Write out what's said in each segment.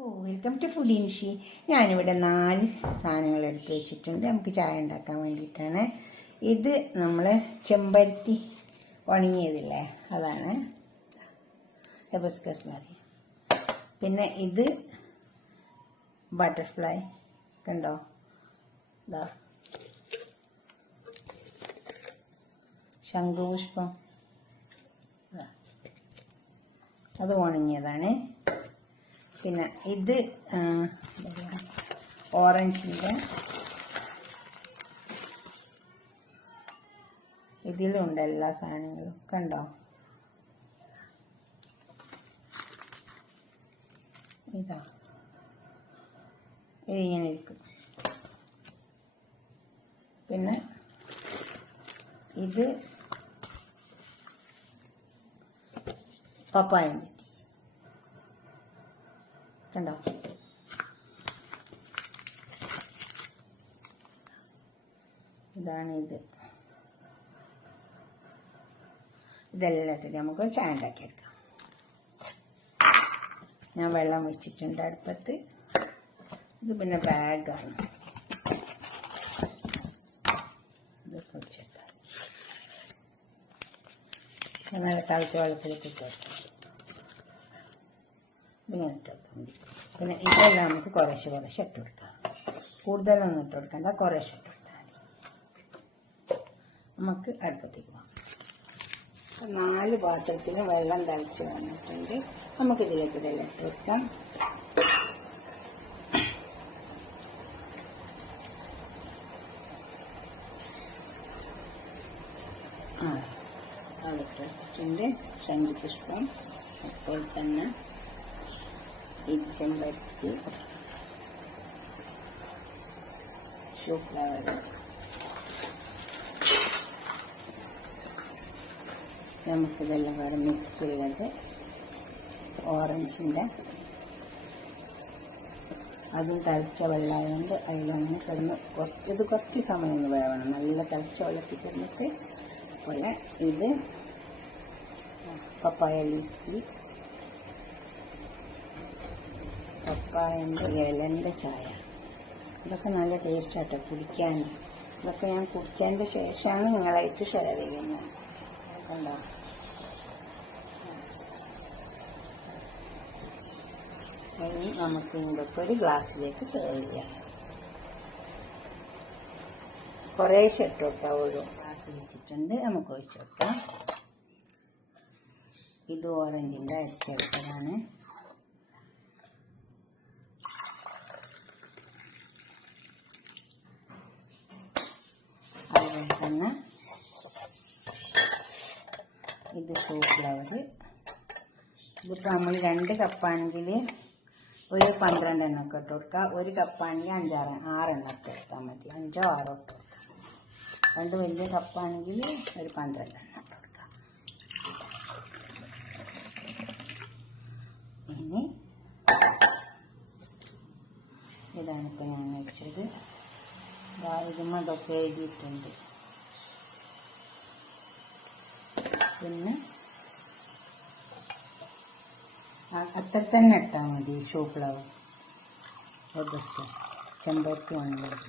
Welcome to food ഇൻഷി. ഞാനിവിടെ 4 സാധനങ്ങൾ എടുത്ത് വെച്ചിട്ടുണ്ട്. നമുക്ക് ചായ ഉണ്ടാക്കാൻ വേണ്ടിയിട്ടാണ്. ഇത് നമ്മൾ ചെമ്പരത്തി ഉണങ്ങിയതില്ലേ, അതാണ് ഹെബസ്കസ് എന്ന് പറയും. പിന്നെ ഇത് ബട്ടർഫ്ലൈ, കണ്ടോ, ഇതാ ശംഖുപുഷ്പം, അത് ഉണങ്ങിയതാണ്. പിന്നെ ഇത് ഓറഞ്ചിൻ്റെ, ഇതിലുണ്ട് എല്ലാ സാധനങ്ങളും, കണ്ടോ. ഇതാ ഇതിങ്ങനെ ഇരിക്കും. പിന്നെ ഇത് പപ്പായൻ്റെ, കണ്ടോ. ഇതാണ് ഇതെല്ലാം ഇട്ടിട്ട് നമുക്കൊരു ചായ ഉണ്ടാക്കിയെടുക്കാം. ഞാൻ വെള്ളം വെച്ചിട്ടുണ്ട് അടുപ്പത്ത്. ഇത് പിന്നെ ബാഗാണ്, ഇത് കുടിച്ചെടുത്താൽ നല്ല തിളച്ച വെള്ളത്തിലേക്ക് ഇട്ട് വെക്കാം. ഇതിങ്ങനെ ഇട്ട് കൊടുത്താൽ മതി. പിന്നെ ഇതെല്ലാം നമുക്ക് കുറേശ്ശെ ഇട്ട് കൊടുക്കാം. കൂടുതലൊന്നും ഇട്ട് കൊടുക്കണ്ട, കുറേശ്ശെ ഇട്ട് കൊടുത്താൽ മതി. നമുക്ക് അടുപ്പത്തേക്ക് പോകാം. 4 പാത്രത്തിന് വെള്ളം തിളച്ച് വന്നിട്ടുണ്ട്. നമുക്കിതിലേക്ക് ഇതെല്ലാം ഇട്ട് വെക്കാം. അതിട്ടിട്ടുണ്ട് ശംഖുപുഷ്പം, അപ്പോൾ തന്നെ ഈ ചെമ്പരത്തി, ഷൂ ഫ്ലവർ, നമുക്കിതെല്ലാം കൂടെ മിക്സ് ചെയ്തത് ഓറഞ്ചിൻ്റെ, അതും തിളച്ച വെള്ളമായതുകൊണ്ട് അതിലങ്ങനെ കിടന്ന് ഇത് കുറച്ച് സമയം ഒന്ന് വേവണം. നല്ല തിളച്ച വെള്ളത്തിൽ കിടന്നിട്ട്. അതുപോലെ ഇത് പപ്പായ ലീഫ്, പപ്പായൻ്റെ ഇലൻ്റെ ചായ. ഇതൊക്കെ നല്ല ടേസ്റ്റാട്ടോ കുടിക്കാൻ. ഇതൊക്കെ ഞാൻ കുടിച്ചതിൻ്റെ ശേഷമാണ് നിങ്ങളായിട്ട് ഷെയർ ചെയ്യുന്നത്. കണ്ടോ. ഇനി നമുക്ക് ഇതൊക്കെ ഒരു ഗ്ലാസ്സിലേക്ക് സെർവ് ചെയ്യാം. കുറേശ്ശെ ഇട്ട് കൊടുക്കാം. ഒരു ഗ്ലാസ് വെച്ചിട്ടുണ്ട്, നമുക്ക് ഒഴിച്ചു കൊടുക്കാം. ഇത് ഓറഞ്ചിൻ്റെ അരിച്ചെടുത്തതാണ്. അതുപോലെ തന്നെ ഇത് ഷൂ ഫ്ലവർ. ഇതിപ്പോൾ നമ്മൾ 2 കപ്പാണെങ്കിൽ ഒരു 12 എണ്ണമൊക്കെ ഇട്ട് കൊടുക്കുക. 1 കപ്പാണെങ്കിൽ 6 എണ്ണം ഇട്ട് കൊടുത്താൽ മതി. 5 6 ഇട്ട് കൊടുക്കുക. 2 വലിയ കപ്പാണെങ്കിൽ ഒരു 12 എണ്ണം ഇട്ട് കൊടുക്കുക. ഇനി ഇതാണിപ്പോൾ ഞാൻ വെച്ചത്. ഇതുമതൊക്കെ എഴുതിയിട്ടുണ്ട്. പിന്നെ അത്ര തന്നെ ഇട്ടാൽ മതി. ഷൂ ഫ്ലവർ, ഹെബസ്കസ്, ചെമ്പരത്തി ഉണങ്ങിയത്.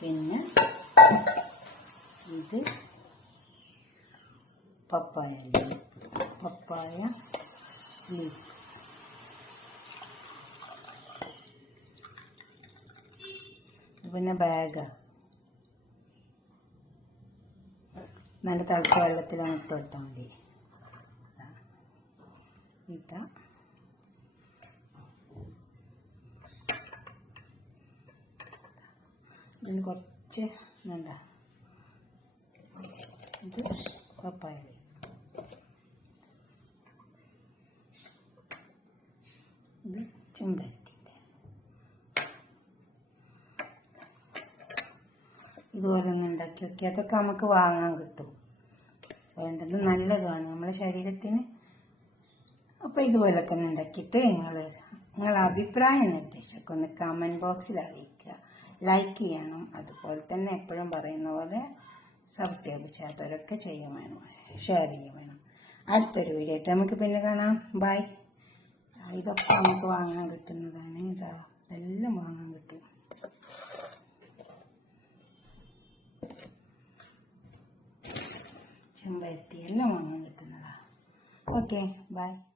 പിന്നെ ഇത് പപ്പായ ലീഫ്. പിന്നെ ബാഗ് നല്ല തിളച്ച വെള്ളത്തിലാണ് ഇട്ട് കൊടുത്താൽ മതി. ഇതാ ഇതിന് കുറച്ച് വേണ്ട. ഇത് പപ്പായ, ഇത് ചെമ്പരത്തിൻ്റെ. ഇതുപോലെ ഒന്ന് ഉണ്ടാക്കി നോക്കി. അതൊക്കെ നമുക്ക് വാങ്ങാൻ കിട്ടും. വേണ്ടത് നല്ലതാണ് നമ്മുടെ ശരീരത്തിന്. അപ്പോൾ ഇതുപോലൊക്കെ ഒന്ന് ഉണ്ടാക്കിയിട്ട് നിങ്ങളെ അഭിപ്രായം നിർദ്ദേശമൊക്കെ ഒന്ന് കമൻറ്റ് ബോക്സിൽ അറിയിക്കുക. ലൈക്ക് ചെയ്യണം. അതുപോലെ തന്നെ എപ്പോഴും പറയുന്ന പോലെ സബ്സ്ക്രൈബ് ചെയ്യാത്തവരൊക്കെ ചെയ്യുവാനും. ഷെയർ ചെയ്യുകയും വേണം. അടുത്തൊരു വീഡിയോ ആയിട്ട് നമുക്ക് പിന്നെ കാണാം. ബൈ. ഇതൊക്കെ നമുക്ക് വാങ്ങാൻ കിട്ടുന്നതാണ്. ഇതെല്ലാം വാങ്ങാൻ കിട്ടും. ചെമ്പരത്തി എല്ലാം വാങ്ങാൻ കിട്ടുന്നതാണ്. Okay, by.